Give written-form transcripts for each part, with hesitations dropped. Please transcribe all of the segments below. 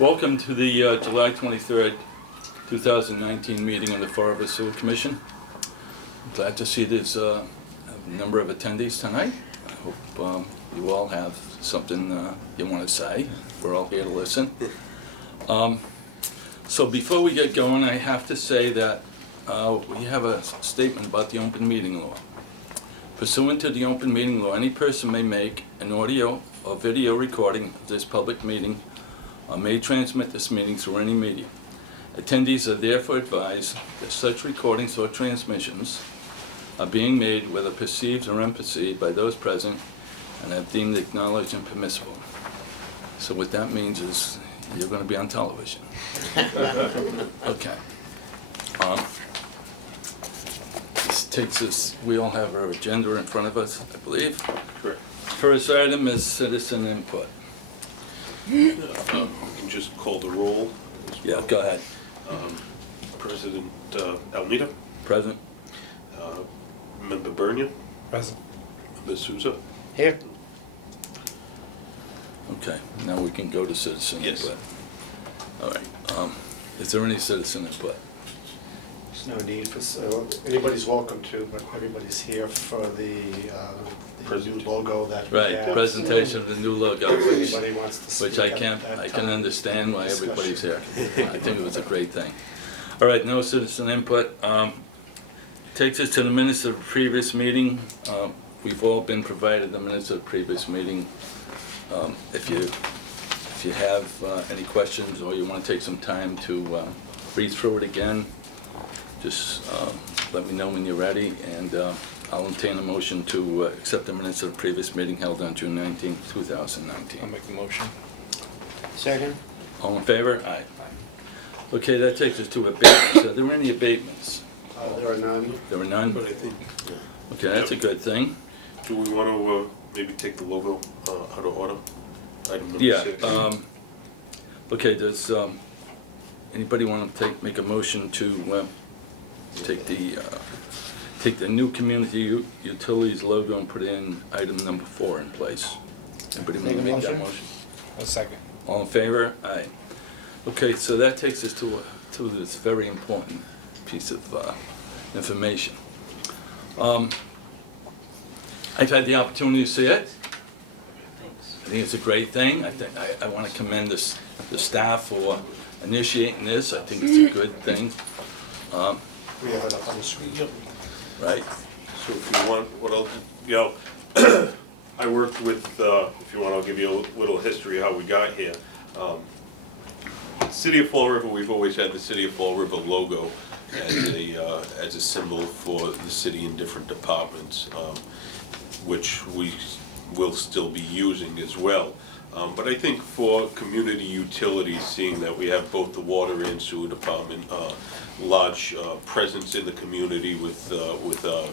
Welcome to the July 23rd, 2019 meeting of the Fall River Sewer Commission. Glad to see there's a number of attendees tonight. I hope you all have something you want to say. We're all here to listen. So before we get going, I have to say that we have a statement about the open meeting law. Pursuant to the open meeting law, any person may make an audio or video recording of this public meeting or may transmit this meeting through any medium. Attendees are therefore advised that such recordings or transmissions are being made whether perceived or unperceived by those present and are deemed acknowledged and permissible. So what that means is you're going to be on television. Okay. This takes us, we all have our agenda in front of us, I believe. Correct. First item is citizen input. We can just call the roll. Yeah, go ahead. President Almeida, Present. Member Bernier, Present. Member Souza. Here. Okay, now we can go to citizen Yes. input. All right. Is there any citizen input? There's no need for, anybody's welcome to, but everybody's here for the new logo that we Right, have. presentation of the new logo, If anybody wants to speak which I at can that time. understand why Discussion. everybody's here. I think it was a great thing. All right, no citizen input. Takes us to the minutes of the previous meeting. We've all been provided the minutes of the previous meeting. If you have any questions or you want to take some time to read through it again, just let me know when you're ready, and I'll entertain a motion to accept the minutes of the previous meeting held on June 19, 2019. I'll make the motion. Second? All in favor? Aye. Okay, that takes us to abatements. Are there any abatements? There are none. There were none? But I think, Okay, that's a good thing. do we want to maybe take the logo out of order? Item number Yeah, 6. okay, does anybody want to make a motion to take the new community utilities logo and put in item number 4 in place? Anybody want to make that motion? A second. All in favor? Aye. Okay, so that takes us to this very important piece of information. I've had the opportunity to see it. I think it's a great thing. I want to commend the staff for initiating this. I think it's a good thing. We have it up on the screen. Right. So if you want, what I'll do, I worked with, if you want, I'll give you a little history of how we got here. City of Fall River, we've always had the City of Fall River logo as a symbol for the city in different departments, which we will still be using as well. But I think for community utilities, seeing that we have both the water and sewer department, large presence in the community with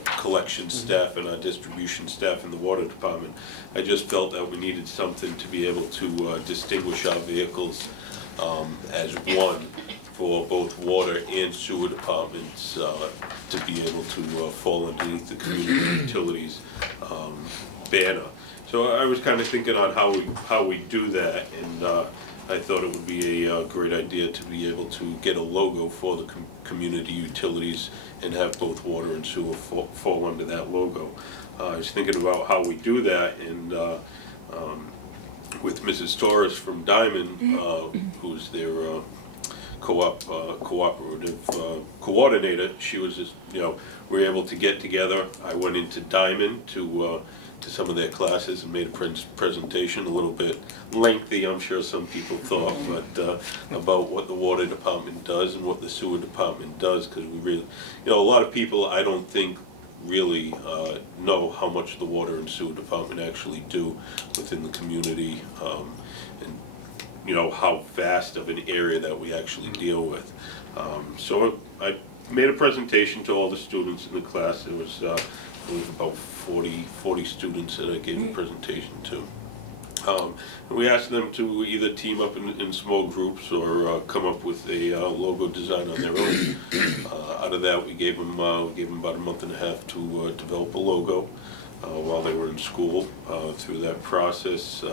collection staff and our distribution staff in the water department, I just felt that we needed something to be able to distinguish our vehicles as one for both water and sewer departments to be able to fall underneath the community utilities banner. So I was kind of thinking on how we do that, and I thought it would be a great idea to be able to get a logo for the community utilities and have both water and sewer fall under that logo. I was thinking about how we do that, and with Mrs. Torres from Diamond, who's their cooperative coordinator, she was just, we were able to get together. I went into Diamond to some of their classes and made a presentation, a little bit lengthy, I'm sure some people thought, but about what the water department does and what the sewer department does, because we really, a lot of people, I don't think, really know how much the water and sewer department actually do within the community, and how vast of an area that we actually deal with. So I made a presentation to all the students in the class. There was I believe about 40 students that I gave a presentation to. And we asked them to either team up in small groups or come up with a logo design on their own. Out of that, we gave them about a month and a half to develop a logo while they were in school. Through that process,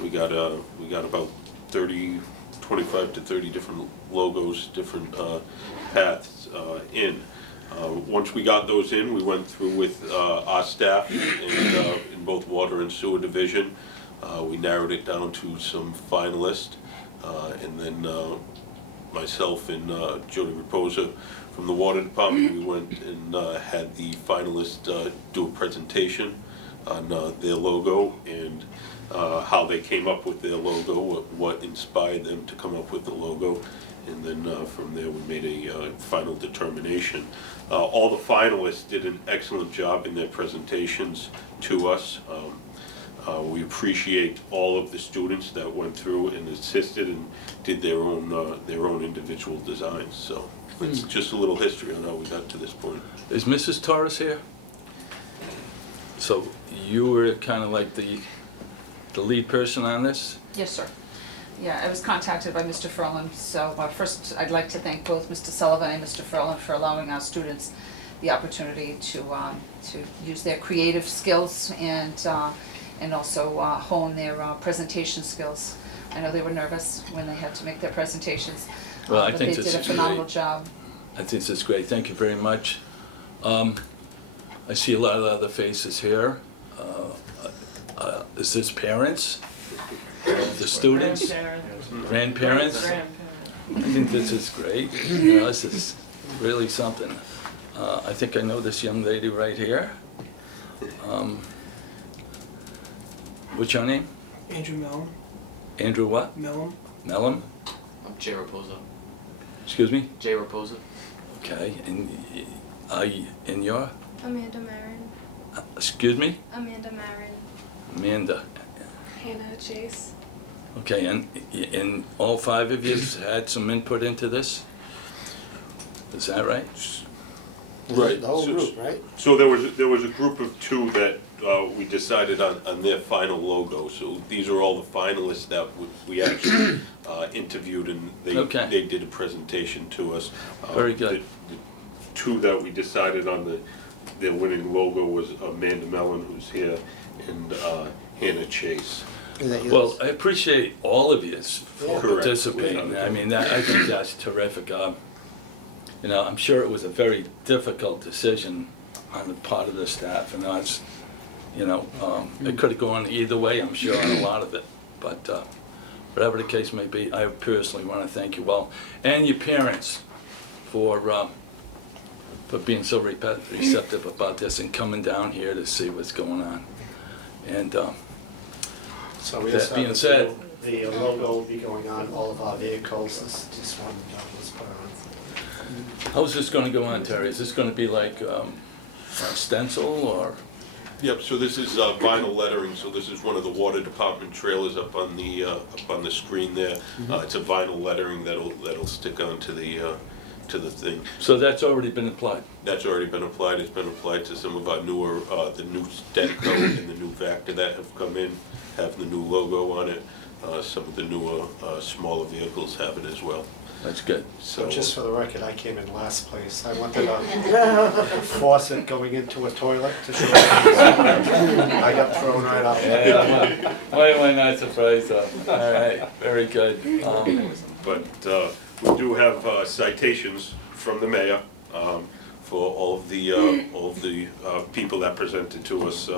we got about 30, 25 to 30 different logos, different paths in. Once we got those in, we went through with our staff in both Water and Sewer Division. We narrowed it down to some finalists, and then myself and Jody Raposa from the Water Department, we went and had the finalists do a presentation on their logo and how they came up with their logo, what inspired them to come up with the logo, and then from there we made a final determination. All the finalists did an excellent job in their presentations to us. We appreciate all of the students that went through and assisted and did their own individual designs. So it's just a little history on how we got to this point. Is Mrs. Torres here? So you were kind of like the lead person on this? Yes, sir. Yeah, I was contacted by Mr. Furlan, so first I'd like to thank both Mr. Sullivan and Mr. Furlan for allowing our students the opportunity to use their creative skills and also hone their presentation skills. I know they were nervous when they had to make their presentations, Well, I but think they this did a is phenomenal great. job. I think this is great. Thank you very much. I see a lot of other faces here. Is this parents? The students? Grandparents? I think this is great. You know, this is really something. I think I know this young lady right here. What's your name? Andrew Mellon. Andrew what? Mellon. Mellon? I'm Jay Raposa. Excuse me? Jay Raposa. Okay, and your? Amanda Marin. Excuse me? Amanda Marin. Amanda. Hannah Chase. Okay, and all five of you had some input into this? Is that right? Right. The whole So- group, right? So there was a group of two that we decided on their final logo. So these are all the finalists that we actually interviewed, and Okay. they did a presentation to us. Very good. The two that we decided on their winning logo was Amanda Mellon, who's here, and Hannah Chase. Is that yours? Well, I appreciate all of you for Correct. participating. I mean, I think that's terrific. You know, I'm sure it was a very difficult decision on the part of the staff, and us. You know, it could have gone either way, I'm sure, on a lot of it. But whatever the case may be, I personally want to thank you all and your parents for being so receptive about this and coming down here to see what's going on. And So we that just being have said- the logo will be going on all of our vehicles. This just one was put on. how's this going to go on, Terry? Is this going to be like a stencil or? Yep, so this is vinyl lettering, so this is one of the Water Department trailers up on the screen there. It's a vinyl lettering that'll stick onto to the thing. So that's already been applied? That's already been applied. It's been applied to some of our newer, the new Stenco and the new Vector that have come in, have the new logo on it. Some of the newer, smaller vehicles have it as well. That's good. So just for the record, I came in last place. I wanted a faucet going into a toilet to show. I got thrown right out. Yeah, why am I not surprised though? All right, very good. But we do have citations from the mayor for all of the people that presented to us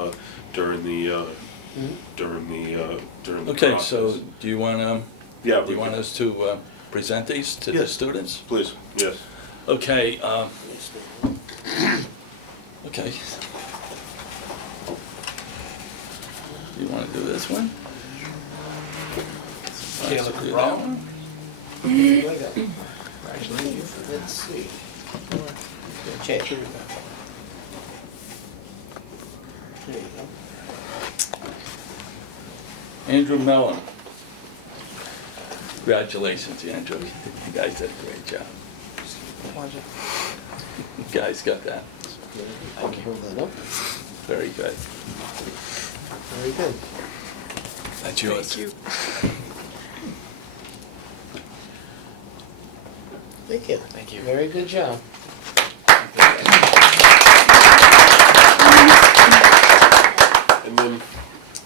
during the Okay, process. so do you want Yeah, do you want us to present these to the Yes. students? Please, yes. Okay, okay. You want to do this one? Yeah, Let's look do raw. that one. Let's see. Check. Here we go. There you go. Andrew Mellon. Congratulations, Andrew. You guys did a great job. You guys got that. Hold that up. Very good. Very good. That's yours. Thank you. Thank you. Very good job. And then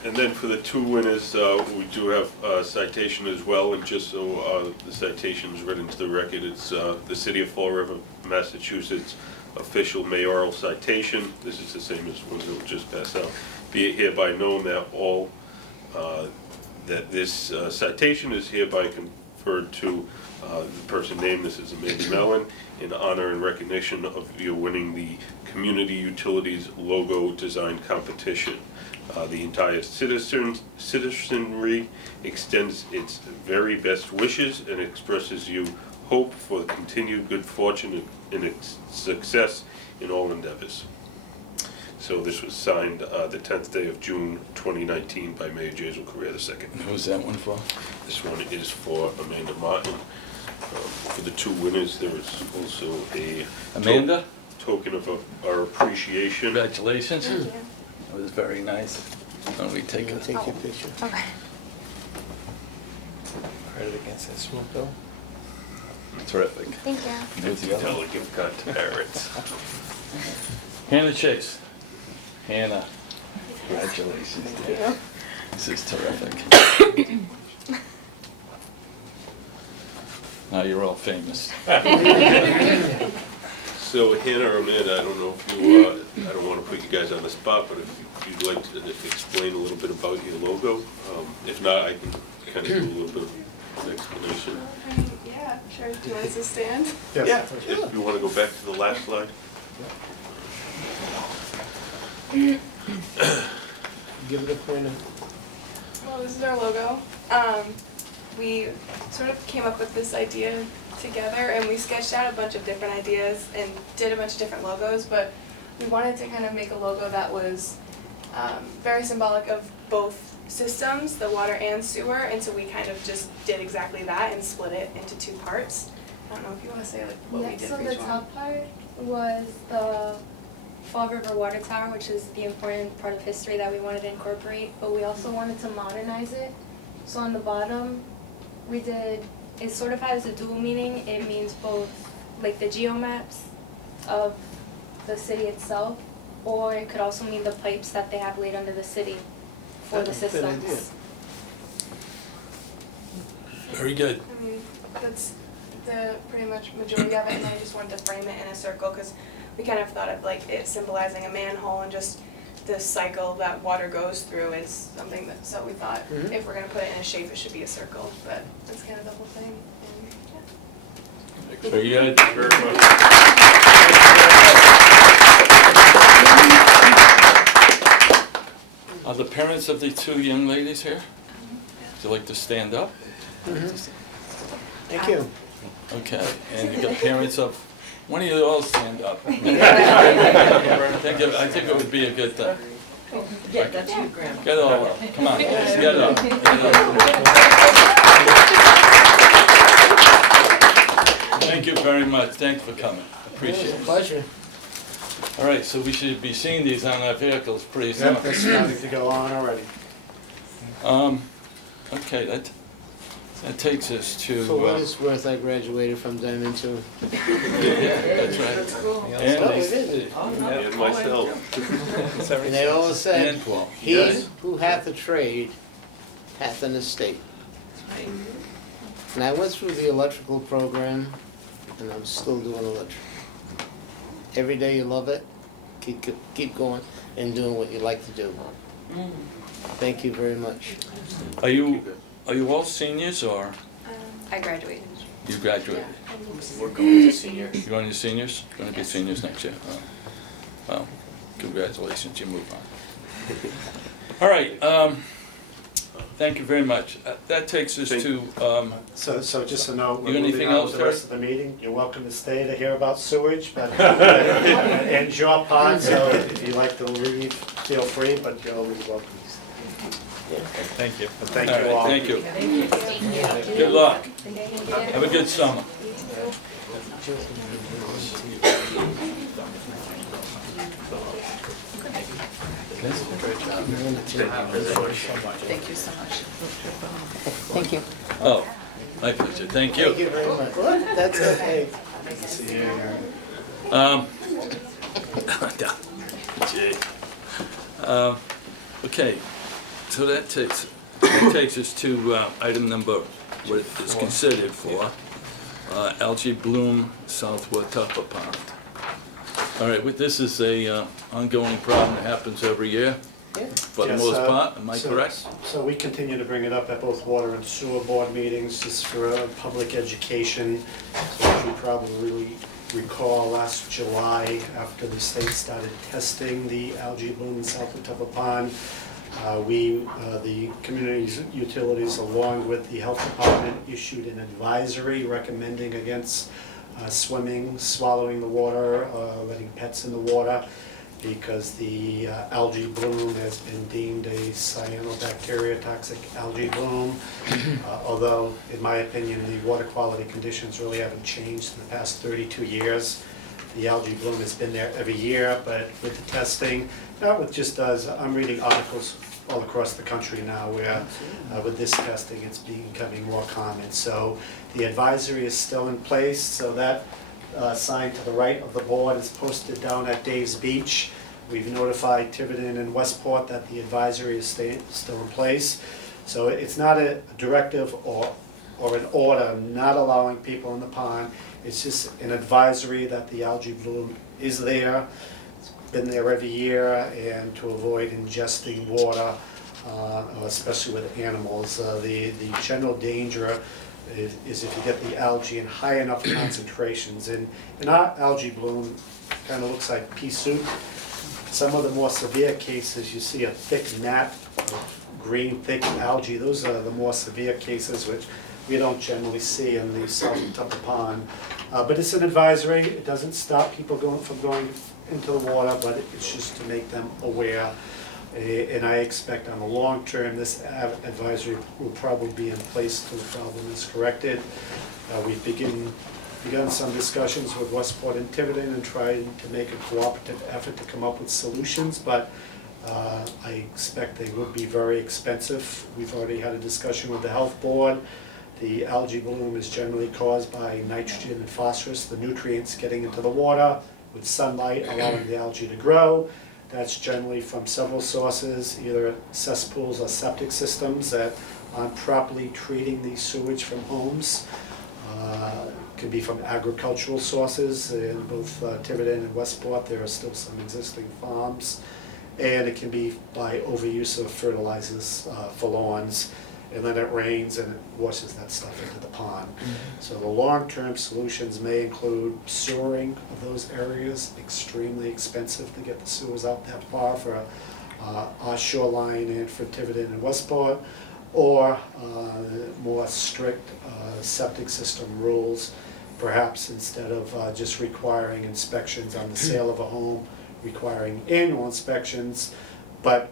And then for the two winners, we do have a citation as well, and just so the citation is read into the record, it's the City of Fall River, Massachusetts official mayoral citation. This is the same as what we just passed out. Be it hereby known that all, that this citation is hereby conferred to the person named, this is Amanda Mellon, in honor and recognition of you winning the Community Utilities Logo Design Competition. The entire citizenry extends its very best wishes and expresses you hope for continued good fortune and success in all endeavors. So this was signed the 10th day of June 2019 by Mayor Jazel Correa II. Who's that one for? This one is for Amanda Martin. For the two winners, there is also a Amanda, token of our appreciation. congratulations. Thank you. That was very nice. Why don't we take You it? take your picture. Okay. Credit against that smoke bill. Terrific. Thank you. There's the other one. Delegate got to parents. Hannah Chase. Hannah, congratulations, dear. This is terrific. Now you're all famous. So Hannah or Amanda, I don't know if you, I don't want to put you guys on the spot, but if you'd like to explain a little bit about your logo. If not, I can kind of do a little bit of explanation. Yeah, sure. Do you want us to stand? Yes. If you want to go back to the last slide. Give it a point of. Well, this is our logo. We sort of came up with this idea together, and we sketched out a bunch of different ideas and did a bunch of different logos, but we wanted to kind of make a logo that was very symbolic of both systems, the water and sewer, and so we kind of just did exactly that and split it into two parts. I don't know if you want to say like what we Yeah, did so for the each one. top part was the Fall River Water Tower, which is the important part of history that we wanted to incorporate, but we also wanted to modernize it. So on the bottom, we did, it sort of has a dual meaning. It means both like the geomaps of the city itself, or it could also mean the pipes that they have laid under the city for the That's a good idea. systems. Very good. I mean, that's the pretty much majority of it, and I just wanted to frame it in a circle because we kind of thought of like it symbolizing a manhole and just the cycle that water goes through is something that, so we thought Mhm. if we're gonna put it in a shape, it should be a circle, but that's kind of the whole thing. And, Very good. Very much. Are the parents of the two young ladies here? Would you like to stand up? Thank you. Okay, and you got parents of, one of you all stand up. I think it would be a good thing. Yeah, that's you, Grandma. Get all up, come on, guys, get up. Get up. Thank you very much, thanks for coming, appreciate It's a it. pleasure. All right, so we should be seeing these on our vehicles pretty soon. Yep, that's starting to go on already. Okay, that takes us to. For what it's worth, I graduated from Diamond too. Yeah, that's right. Oh, And we did. And myself. And they always said, And 12. he Yes. who hath a trade hath an estate. And I went through the electrical program, and I'm still doing electrical. Every day you love it, keep going and doing what you like to do. Thank you very much. Are you all seniors or I graduated. you graduated? We're going to senior. You going to seniors? Going to be seniors next year? Oh. Well, congratulations, you move on. All right, thank you very much. That takes us to, So just a note, we're You got moving anything on else, with the rest of the meeting. You're welcome to stay to hear about sewage, but and your part, so if you like to leave, feel free, but you're always welcome to stay. thank you. But thank All you right, all. thank you. Good luck. Have a good summer. Thank you so much. Thank you. Oh, my pleasure, thank Thank you. you very much. That's okay. Gee. Okay, So that takes us to item number, what is considered for, algae bloom south Watuppa Pond. All right, this is a ongoing problem that happens every year, Yeah. for the Yes, most part, am I so- correct? So we continue to bring it up at both water and sewer board meetings, just for public education. So as you probably recall, last July, after the state started testing the algae bloom in South Watuppa Pond, the community utilities, along with the health department, issued an advisory recommending against swimming, swallowing the water, letting pets in the water, because the algae bloom has been deemed a cyanobacteria toxic algae bloom. Although, in my opinion, the water quality conditions really haven't changed in the past 32 years. The algae bloom has been there every year, but with the testing, not with just us, I'm reading articles all across the country now where with this testing, it's becoming more common. So the advisory is still in place, so that sign to the right of the board is posted down at Dave's Beach. We've notified Tiverton and Westport that the advisory is still in place. So it's not a directive or an order not allowing people in the pond. It's just an advisory that the algae bloom is there. It's been there every year, and to avoid ingesting water, especially with animals. The general danger is if you get the algae in high enough concentrations. And our algae bloom kind of looks like pea soup. Some of the more severe cases, you see a thick mat of green, thick algae. Those are the more severe cases, which we don't generally see in the South Watuppa Pond. But it's an advisory. It doesn't stop people from going into the water, but it's just to make them aware. And I expect on the long term, this advisory will probably be in place till the problem is corrected. We've begun some discussions with Westport and Tiverton and trying to make a cooperative effort to come up with solutions, but I expect they would be very expensive. We've already had a discussion with the health board. The algae bloom is generally caused by nitrogen and phosphorus, the nutrients getting into the water with sunlight, allowing the algae to grow. That's generally from several sources, either cesspools or septic systems that aren't properly treating the sewage from homes. It can be from agricultural sources. In both Tiverton and Westport, there are still some existing farms. And it can be by overuse of fertilizers for lawns. And then it rains and it washes that stuff into the pond. So the long-term solutions may include sewering of those areas, extremely expensive to get the sewers out that far for our shoreline and for Tiverton and Westport, or more strict septic system rules, perhaps instead of just requiring inspections on the sale of a home, requiring annual inspections, but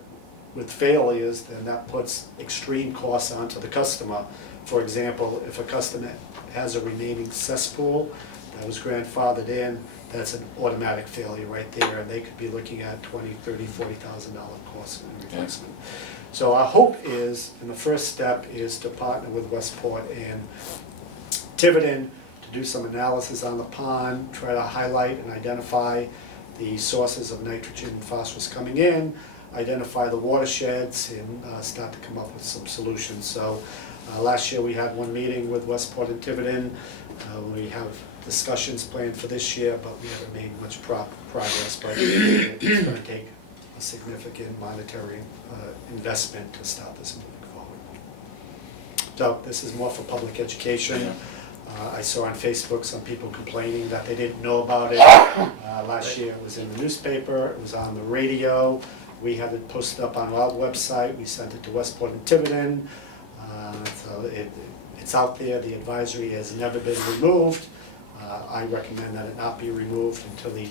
with failures, then that puts extreme costs onto the customer. For example, if a customer has a remaining cesspool that was grandfathered in, that's an automatic failure right there, and they could be looking at $20,000, $30,000, $40,000 cost in replacement. So our hope is, and the first step is to partner with Westport and Tiverton to do some analysis on the pond, try to highlight and identify the sources of nitrogen and phosphorus coming in, identify the watersheds, and start to come up with some solutions. So last year we had one meeting with Westport and Tiverton. We have discussions planned for this year, but we haven't made much progress. But it's going to take a significant monetary investment to start this moving forward. So this is more for public education. I saw on Facebook some people complaining that they didn't know about it. Last year it was in the newspaper, it was on the radio. We had it posted up on our website. We sent it to Westport and Tiverton. So it's out there. The advisory has never been removed. I recommend that it not be removed until the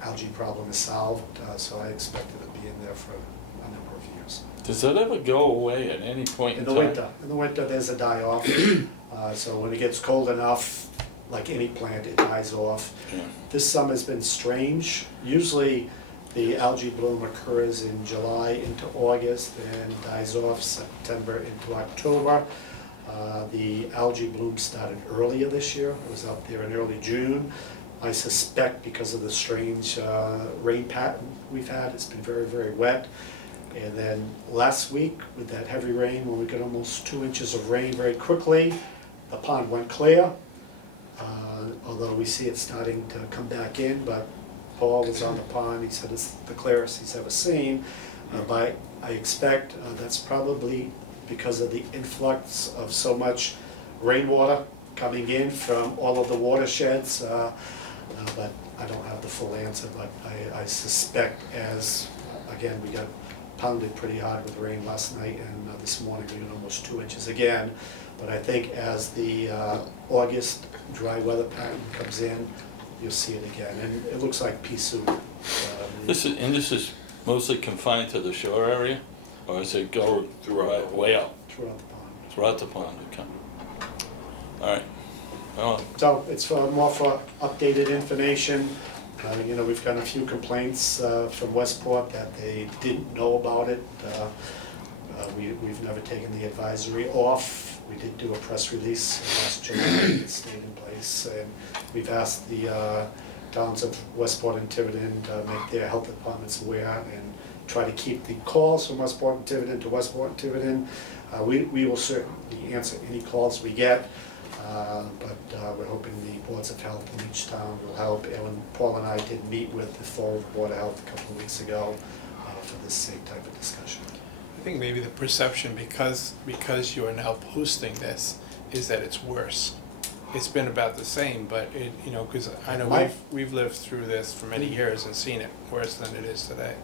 algae problem is solved. So I expect it to be in there for a number of years. Does that ever go away at any point in time? In the winter, there's a die-off. So when it gets cold enough, like any plant, it dies off. Yeah. This summer's been strange. Usually the algae bloom occurs in July into August and dies off September into October. The algae bloom started earlier this year. It was out there in early June. I suspect because of the strange rain pattern we've had, it's been very, very wet. And then last week, with that heavy rain, when we got almost 2 inches of rain very quickly, the pond went clear. Although we see it starting to come back in, but Paul was on the pond, he said it's the clearest he's ever seen. But I expect that's probably because of the influx of so much rainwater coming in from all of the watersheds. But I don't have the full answer, but I suspect as, again, we got pounded pretty hard with rain last night, and this morning we got almost 2 inches again. But I think as the August dry weather pattern comes in, you'll see it again, and it looks like pea soup. This is mostly confined to the shore area, or does it go Throughout. way out, Throughout the pond. throughout the pond, okay? All right, well, So it's more for updated information. You know, we've got a few complaints from Westport that they didn't know about it. We've never taken the advisory off. We did do a press release last July, it stayed in place. And we've asked the towns of Westport and Tiverton to make their health departments aware and try to keep the calls from Westport and Tiverton to Westport and Tiverton. We will certainly answer any calls we get. But we're hoping the boards of health in each town will help. And when Paul and I did meet with the Fall Board of Health a couple of weeks ago for this same type of discussion. I think maybe the perception, because you are now posting this, is that it's worse. It's been about the same, but it, you know, because I know we've lived through this for many years and seen it worse than it is today.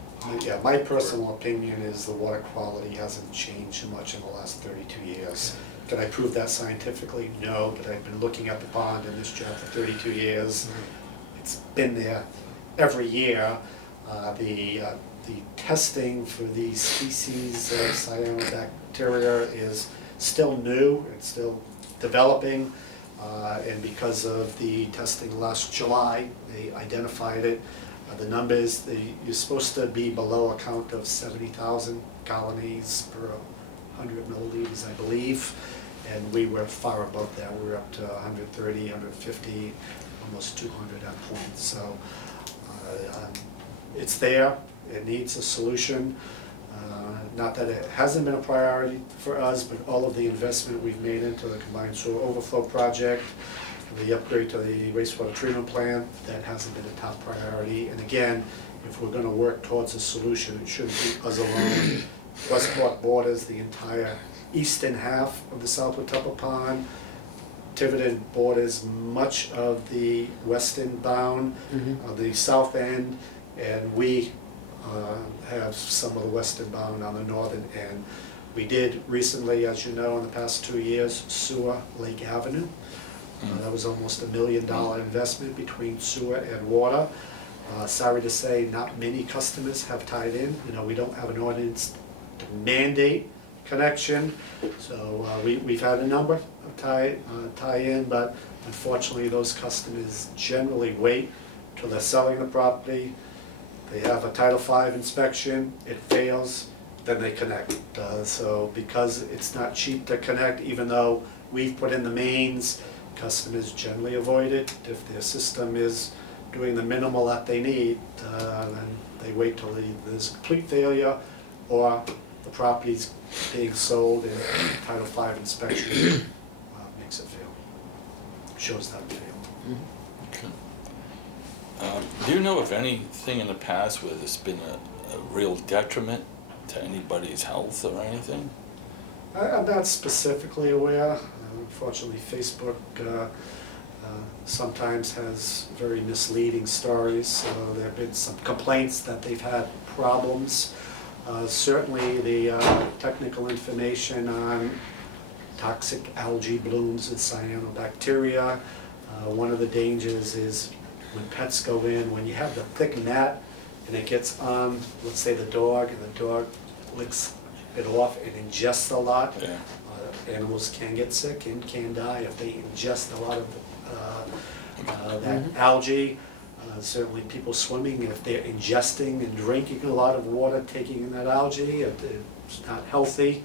Yeah, my personal opinion is the water quality hasn't changed much in the last 32 years. Can I prove that scientifically? No, but I've been looking at the pond in this job for 32 years. It's been there every year. The testing for these species of cyanobacteria is still new, it's still developing. And because of the testing last July, they identified it. The numbers, you're supposed to be below a count of 70,000 colonies per 100 milliliters, I believe. And we were far above that. We were up to 130, 150, almost 200 at points. So it's there. It needs a solution. Not that it hasn't been a priority for us, but all of the investment we've made into the combined sewer overflow project, the upgrade to the wastewater treatment plant, that hasn't been a top priority. And again, if we're going to work towards a solution, it shouldn't be us alone. Westport borders the entire eastern half of the South Watuppa Pond. Tiverton borders much of the western bound, the south end, and we have some of the western bound on the northern end. We did recently, as you know, in the past 2 years, sewer Lake Avenue. That was almost $1 million investment between sewer and water. Sorry to say, not many customers have tied in. You know, we don't have an ordinance to mandate connection, so we've had a number of tie in, but unfortunately those customers generally wait till they're selling the property. They have a Title V inspection, it fails, then they connect. So because it's not cheap to connect, even though we've put in the mains, customers generally avoid it. If their system is doing the minimal that they need, then they wait till there's complete failure or the property's being sold and Title V inspection makes it fail, shows that fail. okay. Do you know of anything in the past where there's been a real detriment to anybody's health or anything? I'm not specifically aware. Unfortunately, Facebook sometimes has very misleading stories. So there have been some complaints that they've had problems. Certainly the technical information on toxic algae blooms and cyanobacteria. One of the dangers is when pets go in, when you have the thick net and it gets on, let's say the dog, and the dog licks it off and ingests a lot. Yeah. Animals can get sick and can die if they ingest a lot of that algae. Certainly people swimming, if they're ingesting and drinking a lot of water, taking in that algae, it's not healthy.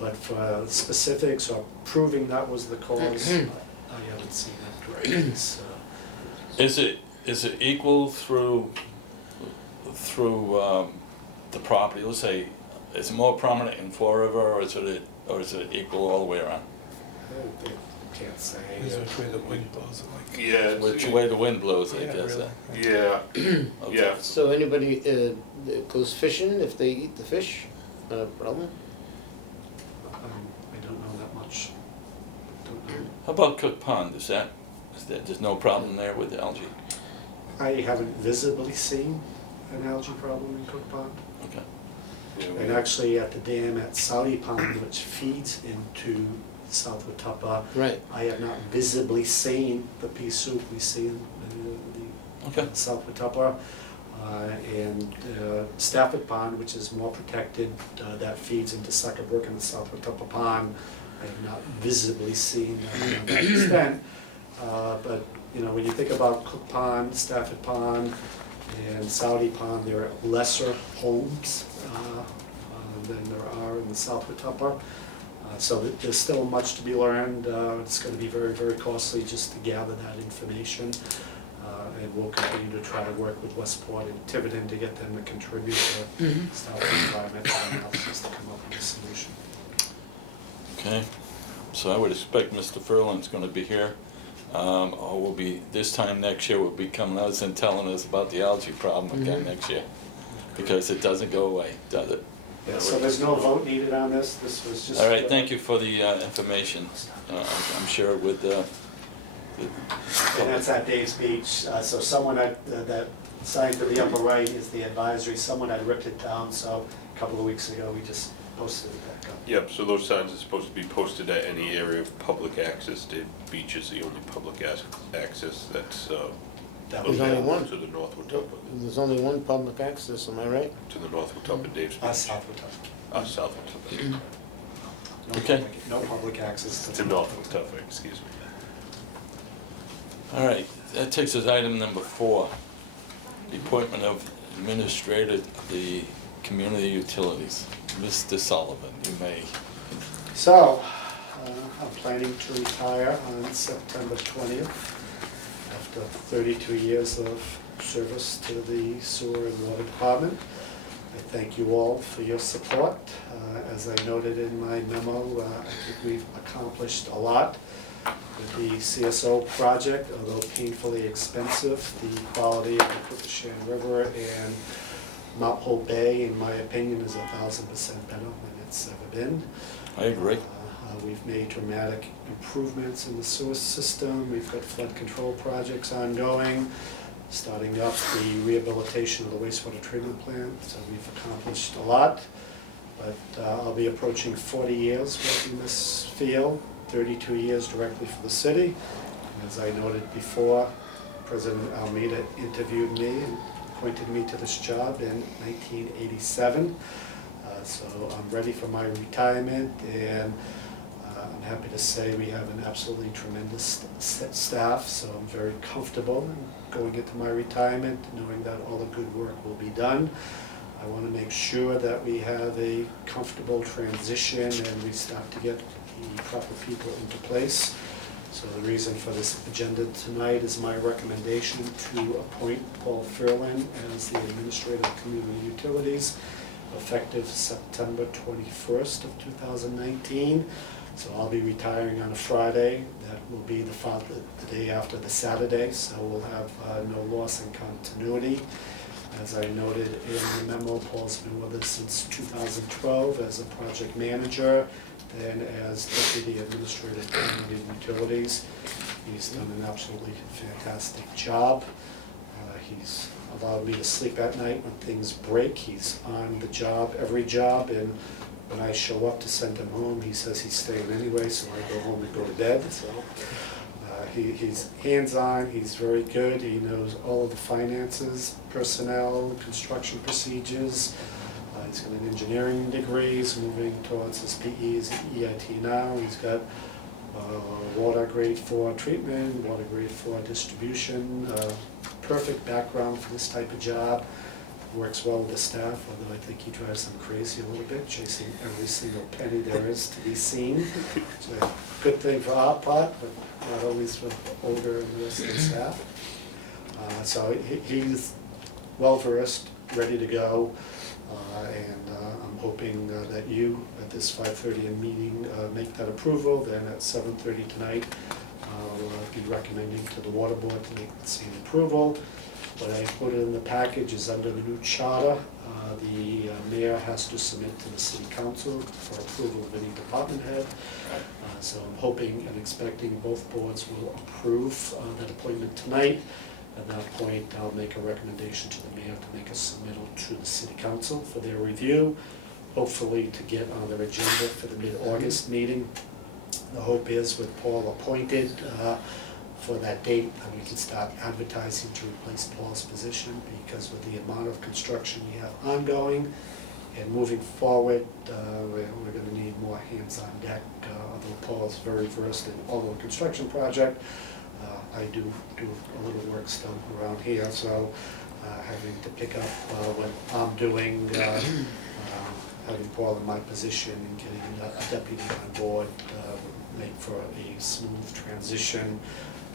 But for specifics or proving that was the cause, I haven't seen that directly. So. Is it equal through the property, let's say, is it more prominent in Fall River, or is it equal all the way around? I can't say. Is which way the wind blows it like. Yeah, Which way the wind blows, I Yeah, guess. really. yeah, Okay. yeah. So anybody that goes fishing, if they eat the fish, not a problem? I don't know that much. Don't know. How about Cook Pond, there's no problem there with the algae? I haven't visibly seen an algae problem in Cook Pond. Okay. Yeah, And actually at the dam at Saudi Pond, which feeds into South Watuppa, Right. I have not visibly seen the pea soup we see in Okay. the South Watuppa. And Stafford Pond, which is more protected, that feeds into Sucker Brook and the South Watuppa Pond. I have not visibly seen that to that extent. But, you know, when you think about Cook Pond, Stafford Pond, and Saudi Pond, there are lesser homes than there are in the South Watuppa. So there's still much to be learned. It's going to be very, very costly just to gather that information. And we'll continue to try to work with Westport and Tiverton to get them to contribute to South environmental analysis to come up with a solution. Okay, so I would expect Mr. Furlan's gonna be here. Or will be, this time next year, will be coming us and telling us about the algae problem again next year. Because it doesn't go away, does it? Yeah, so there's no vote needed on this. This was just. All right, thank you for the information. I'm sure with And that's at Dave's Beach. So someone that sign to the upper right is the advisory. Someone had ripped it down, so a couple of weeks ago, we just posted it back up. Yep, so those signs are supposed to be posted at any area of public access. The beach is the only public access that's That There's was only one. to the north Watuppa, There's only one public access, am I right? to the north Watuppa, Dave's Beach. South Watuppa. South Watuppa, No Okay. No public access to north Watuppa, excuse me. All right, that takes us to item number 4, the appointment of administrator of the community utilities. Mr. Sullivan, you may. So, I'm planning to retire on September 20th after 32 years of service to the sewer and water department. I thank you all for your support. As I noted in my memo, I think we've accomplished a lot with the CSO project, although painfully expensive. The quality of the Quipushan River and Mount Hope Bay, in my opinion, is 1,000% better than it's ever been. I agree. We've made dramatic improvements in the sewer system. We've got flood control projects ongoing, starting up the rehabilitation of the wastewater treatment plant. So we've accomplished a lot. But I'll be approaching 40 years working in this field, 32 years directly for the city. And as I noted before, President Almeida interviewed me and appointed me to this job in 1987. So I'm ready for my retirement, and I'm happy to say we have an absolutely tremendous staff, so I'm very comfortable in going into my retirement, knowing that all the good work will be done. I want to make sure that we have a comfortable transition and we start to get the proper people into place. So the reason for this agenda tonight is my recommendation to appoint Paul Furlan as the Administrator of Community Utilities, effective September 21st of 2019. So I'll be retiring on a Friday. That will be the day after the Saturday, so we'll have no loss in continuity. As I noted in the memo, Paul's been with us since 2012 as a project manager, then as Deputy Administrator of Community Utilities. He's done an absolutely fantastic job. He's allowed me to sleep at night when things break. He's on the job, every job, and when I show up to send him home, he says he's staying anyway, so I go home and go to bed. So he's hands-on, he's very good, he knows all of the finances, personnel, construction procedures. He's got an engineering degree, he's moving towards his PEs and EIT now. He's got water grade 4 treatment, water grade 4 distribution. Perfect background for this type of job. Works well with the staff, although I think he drives them crazy a little bit, chasing every single penny there is to be seen. It's a good thing for our part, but not always for Olga and the rest of the staff. So he's well versed, ready to go. I'm hoping that you, at this 5:30 meeting, make that approval. Then at 7:30 tonight, I'll be recommending to the water board to make the same approval. What I put in the package is under the new charter. The mayor has to submit to the city council for approval of any department head. So I'm hoping and expecting both boards will approve that appointment tonight. At that point, I'll make a recommendation to the mayor to make a submittal to the city council for their review, hopefully to get on their agenda for the mid-August meeting. The hope is with Paul appointed for that date, that we can start advertising to replace Paul's position, because with the amount of construction we have ongoing and moving forward, we're gonna need more hands on deck. Although Paul's very versed in all the construction project, I do a little work still around here, so having to pick up what I'm doing, having Paul in my position and getting a deputy on board would make for a smooth transition.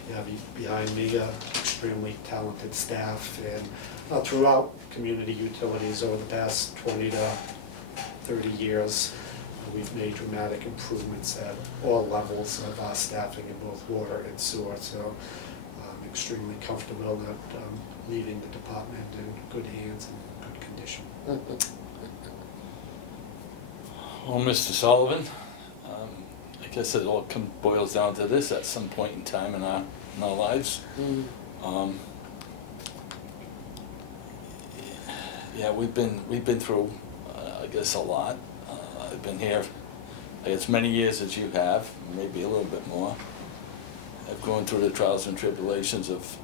You have behind me extremely talented staff, and throughout community utilities over the past 20 to 30 years, we've made dramatic improvements at all levels of our staffing in both water and sewer. So I'm extremely comfortable that leaving the department in good hands and good condition. Well, Mr. Sullivan, I guess it all boils down to this at some point in time in our lives. Yeah, we've been through, I guess, a lot. I've been here, I guess, many years as you have, maybe a little bit more. I've gone through the trials and tribulations of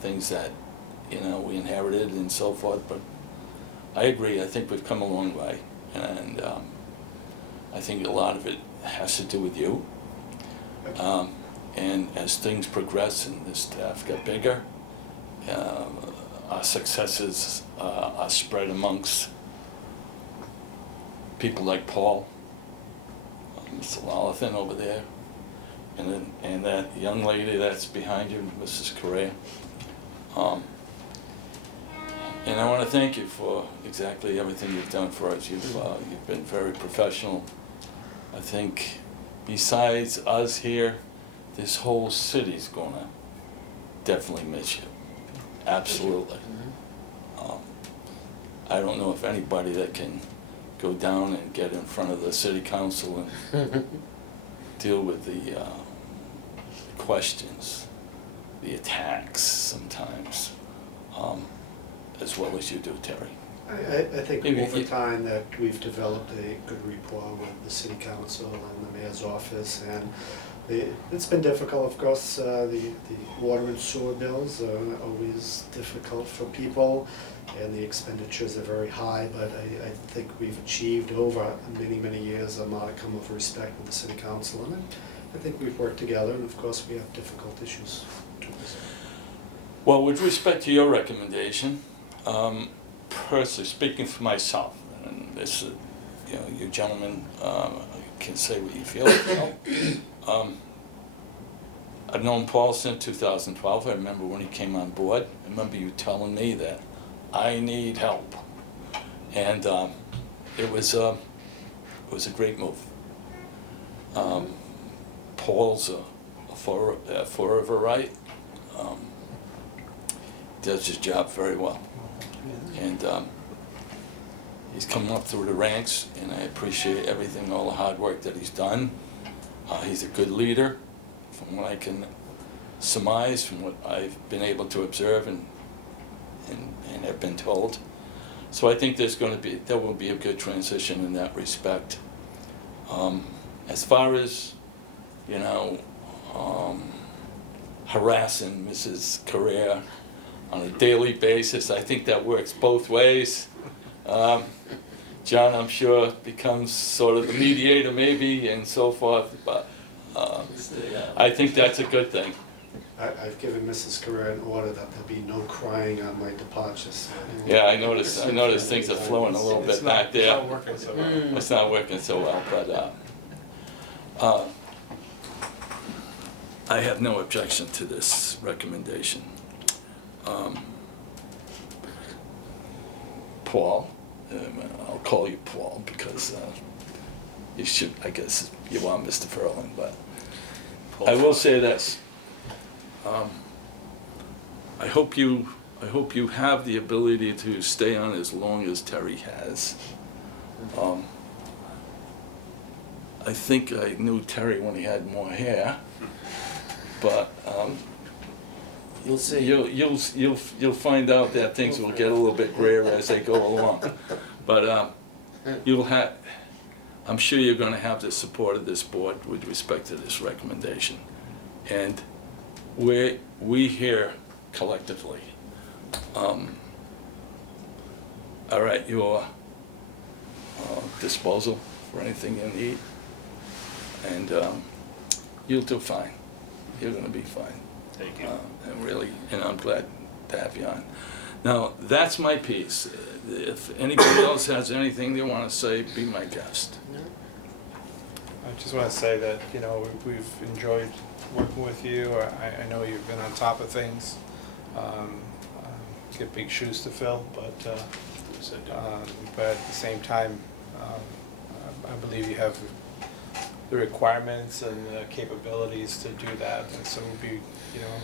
things that, we inherited and so forth, but I agree, I think we've come a long way, and I think a lot of it has to do with you. And as things progress and the staff get bigger, our successes are spread amongst people like Paul, Mr. Lolithan over there, and that young lady that's behind you, Mrs. Correa. And I want to thank you for exactly everything you've done for us. You've been very professional. I think besides us here, this whole city's gonna definitely miss you. Absolutely. I don't know if anybody that can go down and get in front of the city council and deal with the questions, the attacks sometimes, as well as you do, Terry. I think Maybe over you- time that we've developed a good rapport with the city council and the mayor's office, and it's been difficult, of course. The water and sewer bills are always difficult for people, and the expenditures are very high, but I think we've achieved over many years a modicum of respect with the city council, and I think we've worked together, and of course we have difficult issues to resolve. Well, with respect to your recommendation, personally speaking for myself, and this, you gentlemen can say what you feel. I've known Paul since 2012. I remember when he came on board. I remember you telling me that I need help, and it was a great move. Paul's a forever right. Does his job very well, and he's come up through the ranks, and I appreciate everything, all the hard work that he's done. He's a good leader, from what I can surmise, from what I've been able to observe and have been told. So I think there will be a good transition in that respect. As far as, harassing Mrs. Correa on a daily basis, I think that works both ways. John, I'm sure, becomes sort of the mediator maybe and so forth, but I think that's a good thing. I've given Mrs. Correa an order that there'll be no crying on my departure. So Yeah, I noticed things are flowing a little bit back there. It's not working so well. It's not working so well, but I have no objection to this recommendation. Paul, I'll call you Paul because you should, I guess, you are Mr. Ferland, but I will say this. I hope you have the ability to stay on as long as Terry has. I think I knew Terry when he had more hair, but You'll see. you'll find out that things will get a little bit grayer as they go along. But I'm sure you're going to have the support of this board with respect to this recommendation, and we here collectively are at your disposal for anything you need, and you'll do fine. You're going to be fine. Thank you. And I'm glad to have you on. Now, that's my piece. If anybody else has anything they want to say, be my guest. I just want to say that, you know, we've enjoyed working with you. I know you've been on top of things. Get big shoes to fill, but at the same time, I believe you have the requirements and the capabilities to do that, and so we'll be, you know,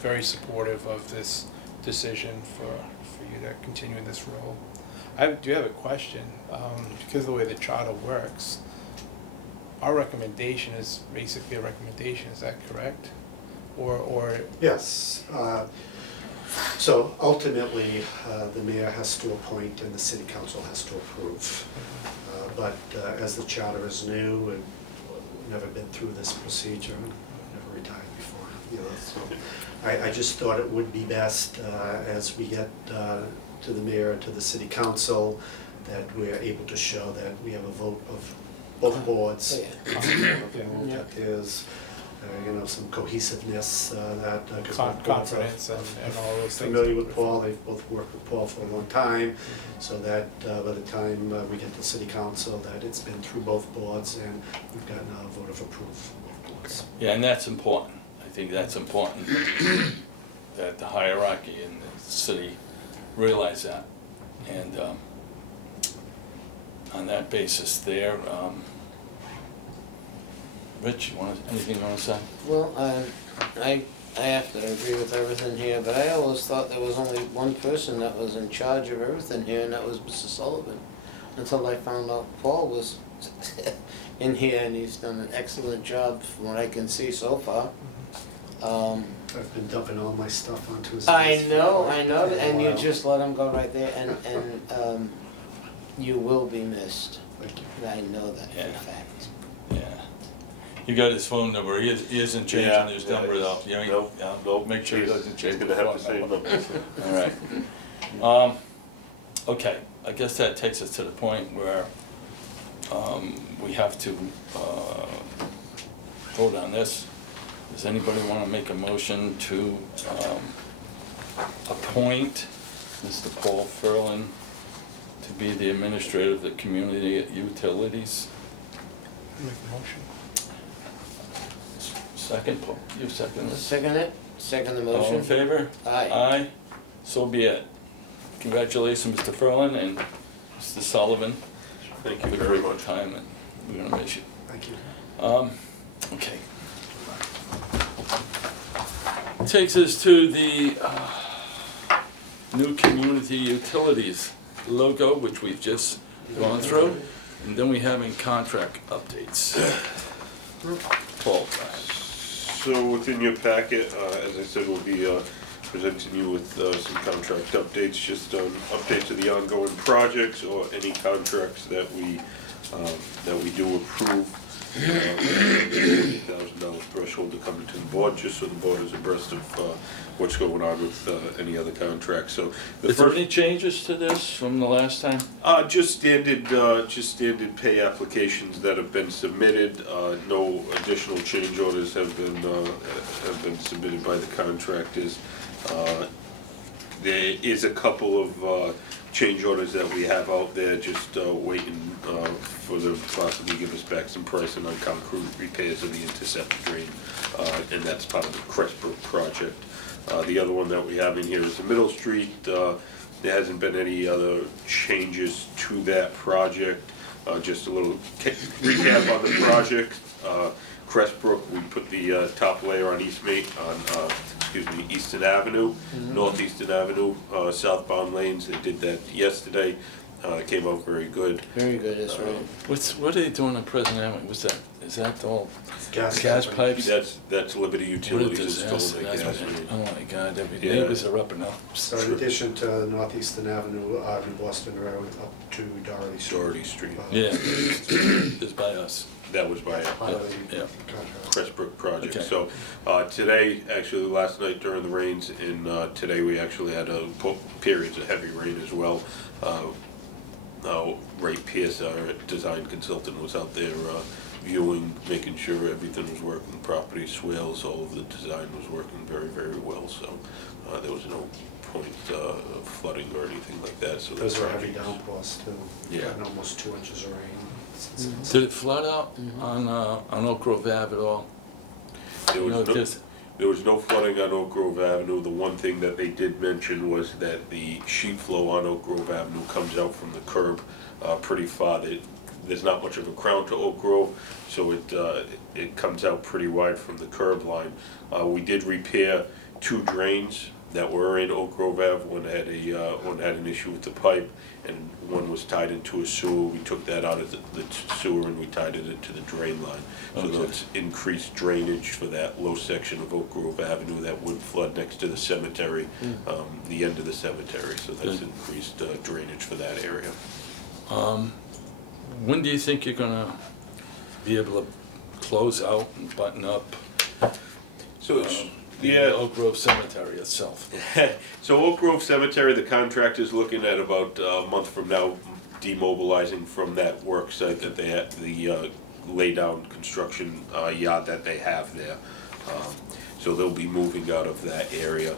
very supportive of this decision for you to continue in this role. I do have a question, because of the way the charter works. Our recommendation is basically a recommendation, is that correct? Or Yes. So ultimately, the mayor has to appoint and the city council has to approve. But as the charter is new and never been through this procedure, never retired before, you know, so I just thought it would be best as we get to the mayor and to the city council that we're able to show that we have a vote of both boards. Yeah. That there's, you know, some cohesiveness that. 'Cause we're confidence and all those things. familiar with Paul, they've both worked with Paul for a long time, so that by the time we get to city council, that it's been through both boards and we've gotten a vote of approval from both boards. Yeah, and that's important. I think that's important, that the hierarchy in the city realize that. And on that basis there, Rich, anything you want to say? Well, I have to agree with everything here, but I always thought there was only one person that was in charge of everything here, and that was Mr. Sullivan. Until I found out Paul was in here, and he's done an excellent job from what I can see so far. I've been dumping all my stuff onto his. I desk know, for and a you while. just let him go right there, and you will be missed. Thank you. I know that for Yeah. a fact. Yeah. You got his phone number. He isn't changing his number though. You know, Nope. make sure he doesn't change He's the gonna have phone the same number. number. All right. Okay, I guess that takes us to the point where we have to vote on this. Does anybody want to make a motion to appoint Mr. Paul Ferland to be the administrator of the community utilities? Make a motion. Second, Paul, you second this? Second it, second the All in motion. favor? Aye. Aye, so be it. Congratulations, Mr. Ferland and Mr. Sullivan. Thank Have you a very great much. time, and we're gonna miss you. Thank you. Okay. Takes us to the new community utilities logo, which we've just gone through, and then we have in contract updates. Paul, So within your packet, as I said, we'll be presenting you with some contract updates, just updates of the ongoing projects or any contracts that we do approve. $8,000 threshold to come into the board, just so the board is abreast of what's going on with any other contracts. So the is there first, any changes to this from the last time? just standard pay applications that have been submitted. No additional change orders have been submitted by the contractors. There is a couple of change orders that we have out there, just waiting for them to possibly give us back some pricing on concrete repairs of the intercept drain, and that's part of the Crestbrook project. The other one that we have in here is the Middle Street There hasn't been any other changes to that project. Just a little recap on the project. Crestbrook, we put the top layer on Easton Avenue, Northeastern Avenue, southbound lanes. They did that yesterday. It came out very good. Very good, that's right. What are they doing on President Avenue? What's that? Is that all Gas gas pipe. pipes? That's Liberty What a Utilities disaster. installing the gas main. Oh my God, every Yeah. neighbors are up and up. So in addition to Northeastern Avenue, and Boston Road up to Doherty Street. Doherty Street. Yeah, it's by us. That was by Part of the Yeah. contract. Crestbrook project. Okay. So today, actually last night during the rains, and today we actually had periods of heavy rain as well. Ray Pierce, our design consultant, was out there viewing, making sure everything was working properly, swales, all of the design was working very, very well. So there was no point of flooding or anything like that. So Those that's were heavy downpours too. Yeah. Gotten almost 2 inches of rain. Did it flood out on Oak Grove Ave at all? There You know, was no, just- there was no flooding on Oak Grove Avenue. The one thing that they did mention was that the sheet flow on Oak Grove Avenue comes out from the curb pretty far. There's not much of a crown to Oak Grove, so it comes out pretty wide from the curb line. We did repair 2 drains that were in Oak Grove Ave. One had an issue with the pipe, and one was tied into a sewer. We took that out of the sewer and we tied it into the drain line. So Okay. that's increased drainage for that low section of Oak Grove Avenue that would flood next to the cemetery, the end of the cemetery. So that's Good. increased drainage for that area. When do you think you're gonna be able to close out and button up So it's, the Oak Grove Cemetery itself? So Oak Grove Cemetery, the contractor's looking at about a month from now demobilizing from that work site that they had, the lay-down construction yard that they have there. So they'll be moving out of that area.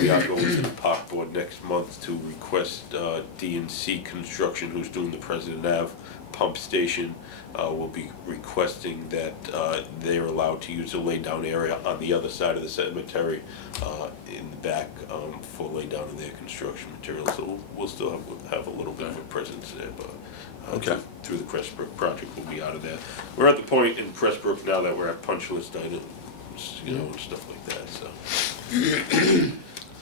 We are going to the park board next month to request D&C Construction, who's doing the President Ave pump station, will be requesting that they're allowed to use a lay-down area on the other side of the cemetery in the back for lay-down of their construction materials. So we'll still have a little bit of a presence there, but Okay. through the Crestbrook project, we'll be out of there. We're at the point in Crestbrook now that we're at punch list items, you know, and stuff like that, so.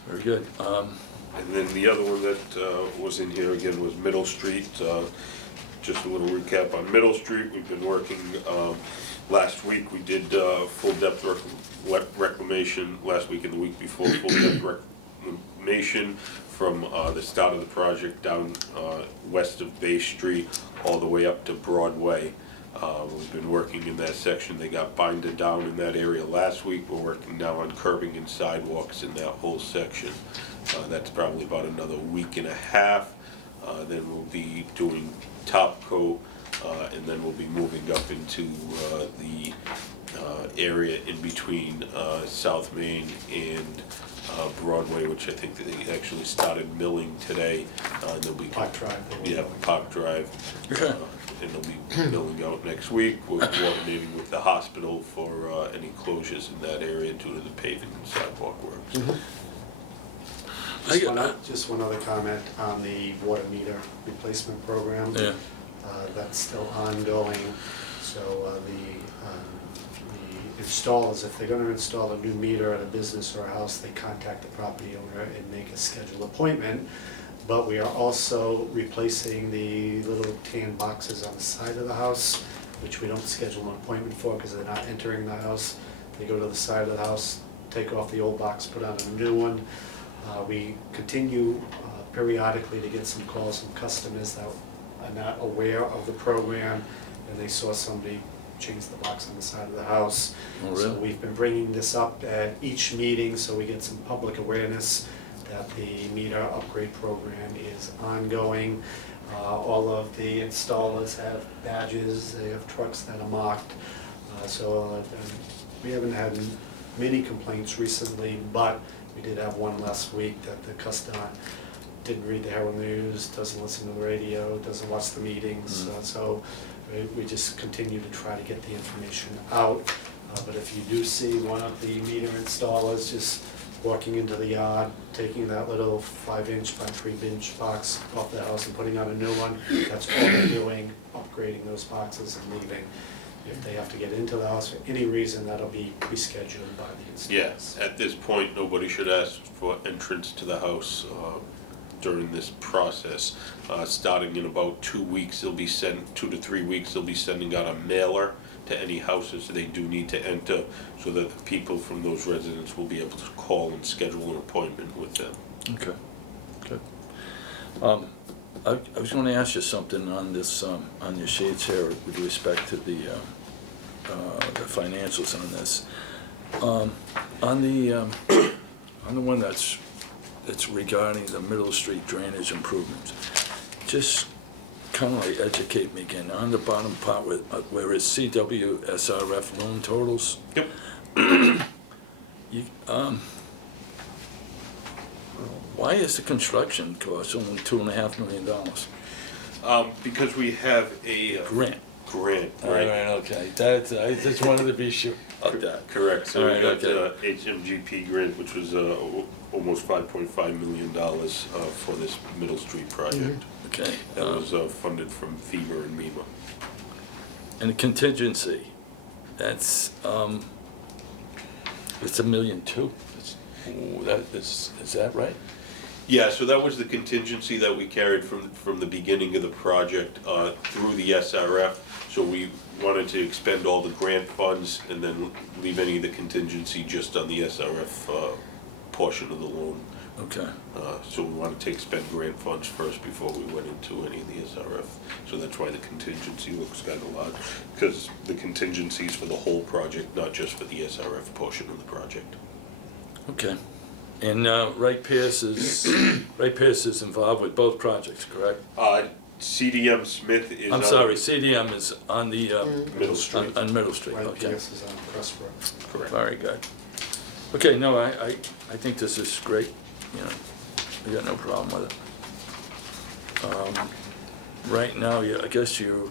Very good. And then the other one that was in here again was Middle Street. Just a little recap on Middle Street. We've been working, last week we did full depth reclamation, last week and the week before, full depth reclamation from the start of the project down west of Bay Street all the way up to Broadway. We've been working in that section. They got binded down in that area last week. We're working now on curbing and sidewalks in that whole section. That's probably about another week and a half. Then we'll be doing top coat, and then we'll be moving up into the area in between South Main and Broadway, which I think they actually started milling today. And they'll be Park Drive. yeah, Park Drive. Okay. And they'll be milling out next week. We're coordinating with the hospital for any closures in that area due to the paving and sidewalk works. Just one other comment on the water meter replacement program. Yeah. That's still ongoing, so the installers, if they're gonna install a new meter at a business or a house, they contact the property owner and make a scheduled appointment. But we are also replacing the little tan boxes on the side of the house, which we don't schedule an appointment for because they're not entering the house. They go to the side of the house, take off the old box, put on a new one. We continue periodically to get some calls from customers that are not aware of the program, and they saw somebody change the box on the side of the house. Oh, So really? we've been bringing this up at each meeting, so we get some public awareness that the meter upgrade program is ongoing. All of the installers have badges, they have trucks that are marked. We haven't had many complaints recently, but we did have one last week that the customer didn't read the Herald News, doesn't listen to the radio, doesn't watch the meetings. So we just continue to try to get the information out. But if you do see one of the meter installers, just walking into the yard, taking that little 5-inch by 3-inch box off the house and putting on a new one. That's all they're doing, upgrading those boxes and leaving. If they have to get into the house for any reason, that'll be rescheduled by the installers. Yes, at this point, nobody should ask for entrance to the house during this process. Starting in about 2 weeks, 2 to 3 weeks, they'll be sending out a mailer to any houses they do need to enter, so that the people from those residents will be able to call and schedule an appointment with them. Okay, good. I was gonna ask you something on this, on your sheets here with respect to the financials on this. On the one that's regarding the Middle Street drainage improvements, just kind of like educate me again, on the bottom part where it's CWSRF loan totals. Yep. You, why is the construction cost only $2.5 million? Because we have a Grant. grant, All right? right, okay, that's, I just wanted to be sure of that. Correct, so All we right, got okay. HMGP grant, which was almost $5.5 million for this Middle Street project. Okay, That was funded from FEMA and MEMA. and the contingency, that's, it's $1.2 million. Ooh, that is that right? Yeah, so that was the contingency that we carried from the beginning of the project through the SRF. So we wanted to expend all the grant funds and then leave any of the contingency just on the SRF portion of the loan. Okay, So we wanted to expend grant funds first before we went into any of the SRF. So that's why the contingency looks kind of large, because the contingency is for the whole project, not just for the SRF portion of the project. okay. And Wright Pierce is involved with both projects, correct? CDM Smith is I'm on sorry, CDM is on the, Middle Street. on Middle Street, Right, okay. this is on Crestbrook. Correct. Very good. Okay, no, I think this is great, you know, we got no problem with it. Right now, I guess you're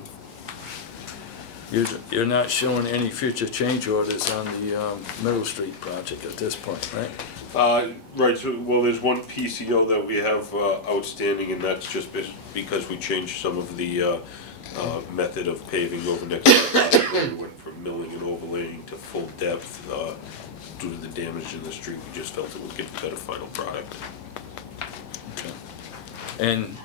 not showing any future change orders on the Middle Street project at this point, right? Right, so, well, there's one PCO that we have outstanding, and that's just because we changed some of the method of paving over next to the project. We went from milling and overlaying to full depth. Due to the damage in the street, we just felt it would give a better final product. Okay. And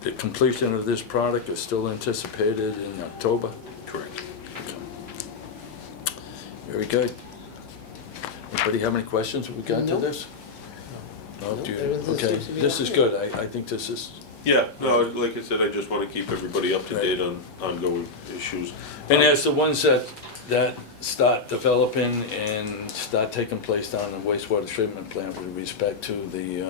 the completion of this product is still anticipated in October? Correct. Very good. Anybody have any questions with regard to No. this? No, No, do you? everything Okay, seems to be this is okay. good, I think this is, Yeah, no, like I said, I just want to keep everybody up to date on ongoing issues. and as the ones that start developing and start taking place down in the wastewater treatment plant with respect to the,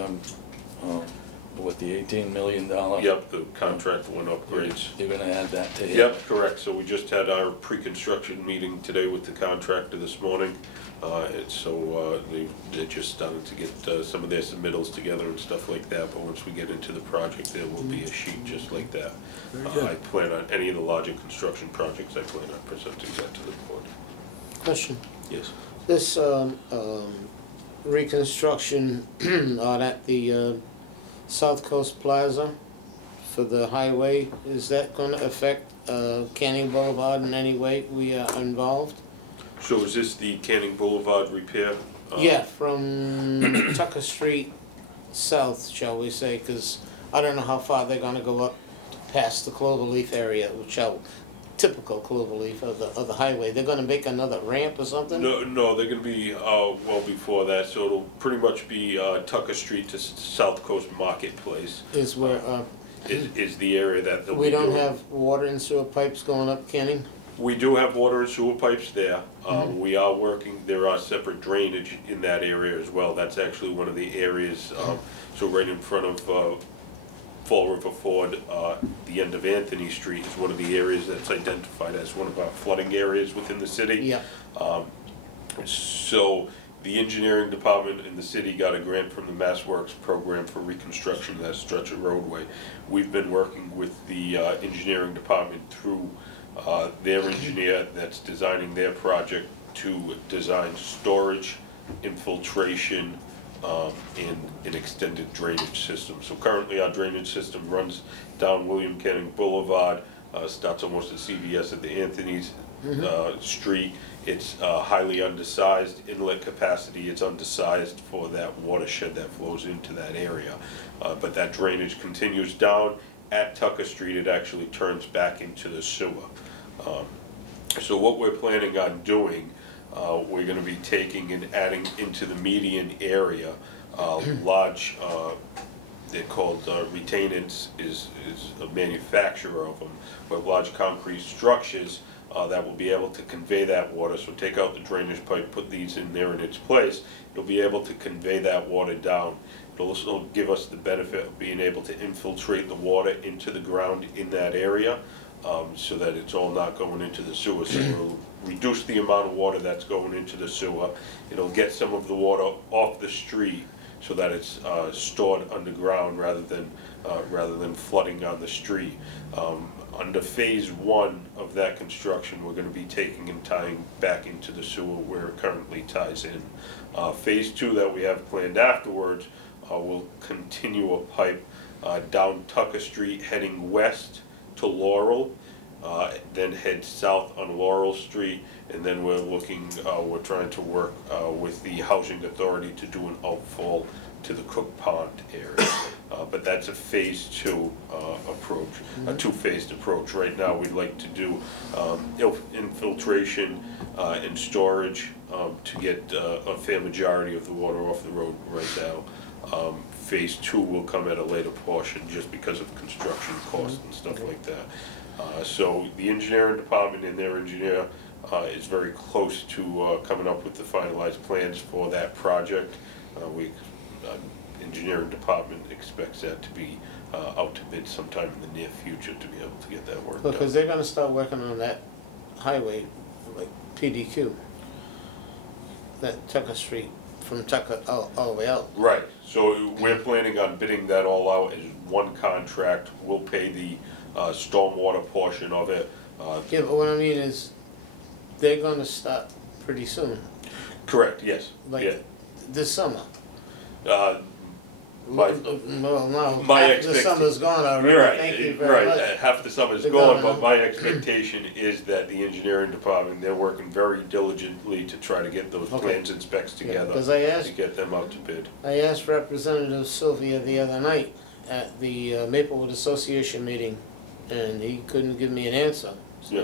the $18 million? Yep, the contract one upgrades. You're gonna add that to here? Yep, correct, so we just had our pre-construction meeting today with the contractor this morning. They're just starting to get some of their submittals together and stuff like that, but once we get into the project, there will be a sheet just like that. Very good. I plan on, any of the larger construction projects, I plan on presenting that to the board. Question, Yes. this reconstruction out at the South Coast Plaza for the highway, is that gonna affect Canning Boulevard in any way? We are involved? So is this the Canning Boulevard repair? Yeah, from Tucker Street south, shall we say, because I don't know how far they're gonna go up past the Cloverleaf area, which are typical Cloverleaf of the highway. They're gonna make another ramp or something? No, they're gonna be, well before that, so it'll pretty much be Tucker Street to South Coast Marketplace Is where, is the area that they'll be we don't doing. have water and sewer pipes going up Canning? We do have water and sewer pipes there. We are working, there are separate drainage in that area as well. That's actually one of the areas, so right in front of Fall River Ford, the end of Anthony Street is one of the areas that's identified as one of our flooding areas within the city. Yeah. So the engineering department in the city got a grant from the Mass Works program for reconstruction of that stretch of roadway. We've been working with the engineering department through their engineer that's designing their project to design storage, infiltration, and an extended drainage system. So currently our drainage system runs down William Canning Boulevard, starts almost at CVS at the Anthony's Street. It's highly undersized inlet capacity, it's undersized for that watershed that flows into that area. But that drainage continues down. At Tucker Street, it actually turns back into the sewer. So what we're planning on doing, we're gonna be taking and adding into the median area, large, they're called retainants, is a manufacturer of them, but large concrete structures that will be able to convey that water. So take out the drainage pipe, put these in there in its place, you'll be able to convey that water down. It'll also give us the benefit of being able to infiltrate the water into the ground in that area, so that it's all not going into the sewer. So it'll reduce the amount of water that's going into the sewer. It'll get some of the water off the street so that it's stored underground rather than flooding on the street. Under phase one of that construction, we're gonna be taking and tying back into the sewer where it currently ties in. Phase two that we have planned afterwards, will continue a pipe down Tucker Street heading west to Laurel, then head south on Laurel Street, and then we're trying to work with the housing authority to do an outfall to the Cook Pond area. But that's a phase two approach, a two-phased approach. Right now, we'd like to do infiltration and storage to get a fair majority of the water off the road right now. Phase two will come at a later portion just because of construction costs and stuff like that. So the engineering department and their engineer is very close to coming up with the finalized plans for that project. Engineering department expects that to be out to bid sometime in the near future to be able to get that work done. Because they're gonna start working on that highway, like PDQ. That Tucker Street, from Tucker all the way out. Right, so we're planning on bidding that all out as one contract. We'll pay the stormwater portion of it. Yeah, but what I mean is, they're gonna start pretty soon, Correct, yes, yeah. like this summer. My- Well, no, my half the summer's gone already, Right, thank you very much. right, half the summer's They're gone, gone, but my expectation is that the engineering department, they're working very diligently to try to get those Okay. plans and specs Yeah, together, 'cause I to asked, get them out to bid. I asked Representative Sylvia the other night at the Maplewood Association meeting, and he couldn't give me an answer. So, Yeah.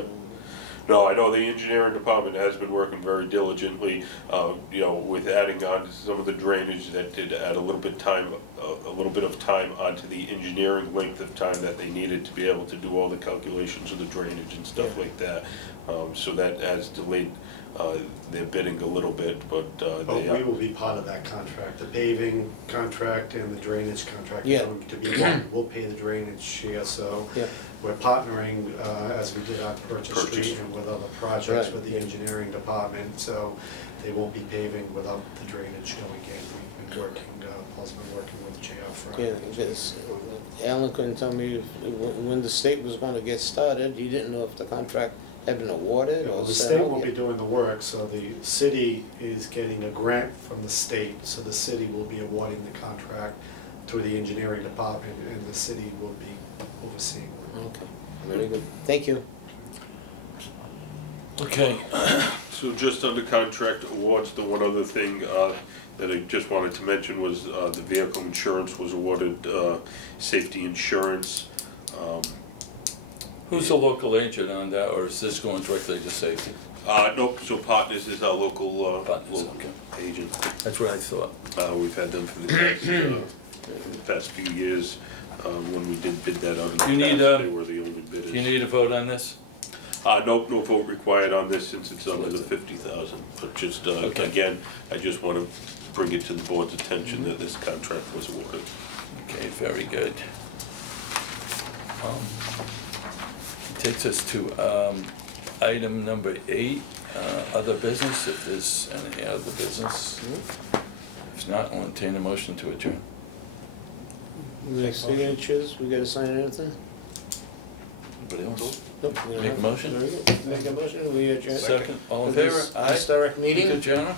No, I know the engineering department has been working very diligently, with adding on to some of the drainage. That did add a little bit of time onto the engineering length of time that they needed to be able to do all the calculations of the drainage and stuff like that. So that has delayed their bidding a little bit, but But they we will be part of that contract, the paving contract and the drainage contract are Yeah. going to be one. We'll pay the drainage share, so Yeah. we're partnering, as we did on Purchase Purchase. Street and with other projects Right. with the engineering department, so they won't be paving without the drainage going in. We've been working, Paul's been working with JF. Yeah, because Alan couldn't tell me when the state was gonna get started, he didn't know if the contract had been awarded Well, or the set state out will be yet. doing the work, so the city is getting a grant from the state, so the city will be awarding the contract through the engineering department, and the city will be overseeing it. Okay, very good, thank you. Okay, So just under contract awards, the one other thing that I just wanted to mention was the vehicle insurance was awarded safety insurance. who's the local agent on that, or is this going directly to safety? Nope, so Partners is our local Partners, local agent. That's what I thought. We've had them for the past few years. When we did bid that out in the You need, past, they were the only bidders. Do you need a vote on this? Nope, no vote required on this since it's under the 50,000, but just, Okay. again, I just wanna bring it to the board's attention that this contract was awarded. Okay, very good. Takes us to item number 8, other business, if there's any other business. If not, I'll entertain a motion to adjourn. Next signatures, we gotta sign anything? Anybody else? Nope, we don't Make a have- motion? Very good. Make a motion, we adjourn. Second, all in For favor? this Aye. Historic meeting. Good, Jenna?